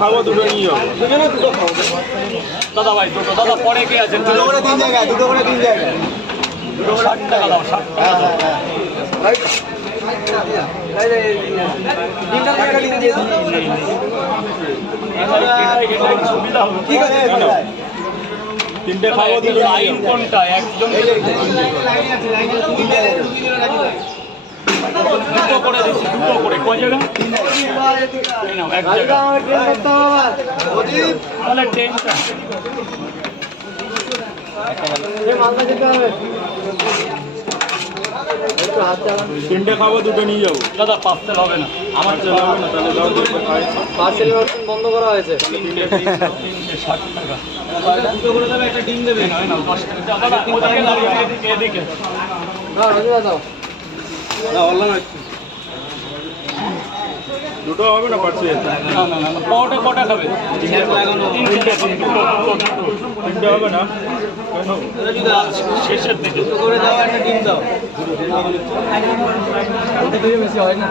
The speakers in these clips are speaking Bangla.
খাবো দুটো নিয়ে যাবো। দাদা ভাই দুটো দাদা পরে কে আছেন? দুটো করে তিন জায়গায়, দুটো করে তিন জায়গায়। 60 টাকা দাও, 60 টাকা দাও। সুবিধা হবে। ঠিক আছে, তিনটে খাবো দুটো লাইন কোনটা? একজন দুটো করে দিচ্ছি, দুটো করে কয় জায়গা? এই নাও, এক জায়গা। তাহলে ট্রেনটা তিনটে খাবো দুটো নিয়ে যাবো। দাদা পার্সেল হবে না, আমার চলে হবে না, তাহলে দাও দুটো খাই। পার্সেলের অপশন বন্ধ করা হয়েছে। 60 টাকা। দুটো করে দেবে, একটা ডিম দেবে। না না 10 টাকা। দাদা ওদিকে দাঁড়িয়ে এদিকে। না রোজা দাও। দুটো হবে না পারছে? না না না কটা কটা খাবে? তিনটে হবে না শেষের দিকে। করে দাও, একটা ডিম দাও। ওটা থেকে বেশি হয় না।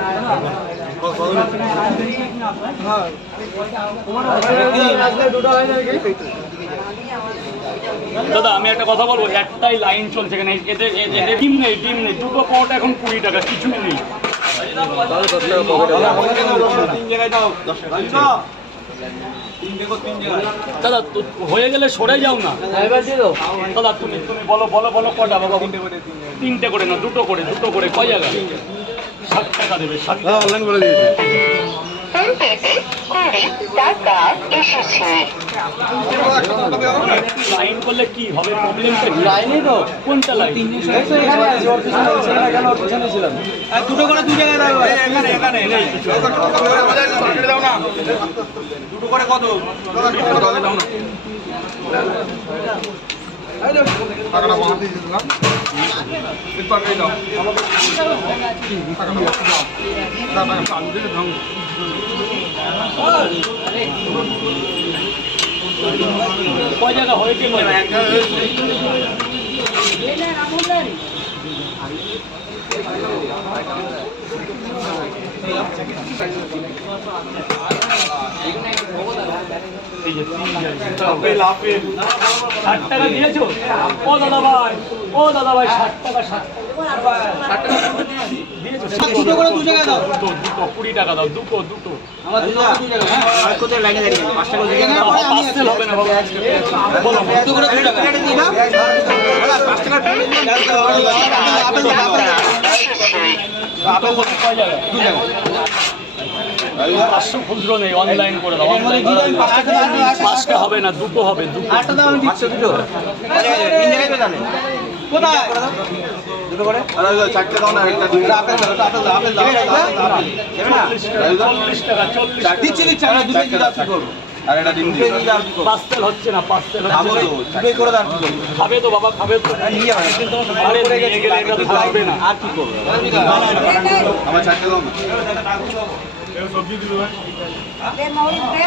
দুটো হয় না কি? দাদা আমি একটা কথা বলবো, একটাই লাইন চলছে এখানে, এতে ডিম নেই, ডিম নেই। দুটো পরোটা এখন 20 টাকা, কিছুই নেই। দাদা হয়ে গেলে সরে যাও না। দাদা তুমি তুমি বলো বলো বলো কটা বাবা? তিনটে করে না, দুটো করে, দুটো করে কয় জায়গা? 60 টাকা দেবে। 60 টাকা অনলাইন বলে দিয়েছে। লাইন করলে কি হবে? প্রবলেমটা কি? লাইনই তো। কোনটা লাইন? দুটো করে দু জায়গায় দাও। এখানে এখানে নেই কিছু। দুটো করে কত? টাকাটা বাঁধতে দিলাম। এরপর দাও। কয় জায়গা হয়েছে? এই যে 60 টাকা দিয়েছো? ও দাদা ভাই, ও দাদা ভাই, 60 টাকা, 60 টাকা দিয়েছো? দুটো করে দু জায়গায় দাও। দুটো 20 টাকা দাও, দুটো দুটো। আমার দুটো দু জায়গায়। আর কোথায় লাইনে দাঁড়িয়ে? 5 টাকা দিয়ে না। পার্সেল হবে না বাবা। বলো দুটো করে দু টাকা। এটা দিয়ে দাও। 5 টাকা আপেল আপেল কয় জায়গা? দু জায়গা। 500 খুচরো নেই, অনলাইন করে দাও। পাঁচটা হবে না, দুটো হবে, দুটো। আটটা দাও, আমি দিচ্ছি দুটো। আরে তিন জায়গায় পেয়ে জানেন কোথায়? দুটো করে চারটে দাও না, একটা দুটো আপেল দাও, আপেল দাও, আপেল দাও। দেবে না? 40 টাকা, 40 টাকা। দিচ্ছি দিচ্ছি, আমি দুটো দিয়ে দাও, কি করবো? আর একটা ডিম দিয়ে। পার্সেল হচ্ছে না, পার্সেল খাবো হচ্ছে তো, না। দুটোই করে দাও, কি করবো? খাবে তো বাবা, খাবে তো। নিয়ে যাবে কিন্তু আরে নিয়ে গেলে এটা থাকবে না। আর কি করবো? আমার চারটে দাও না। দে মৌরি দে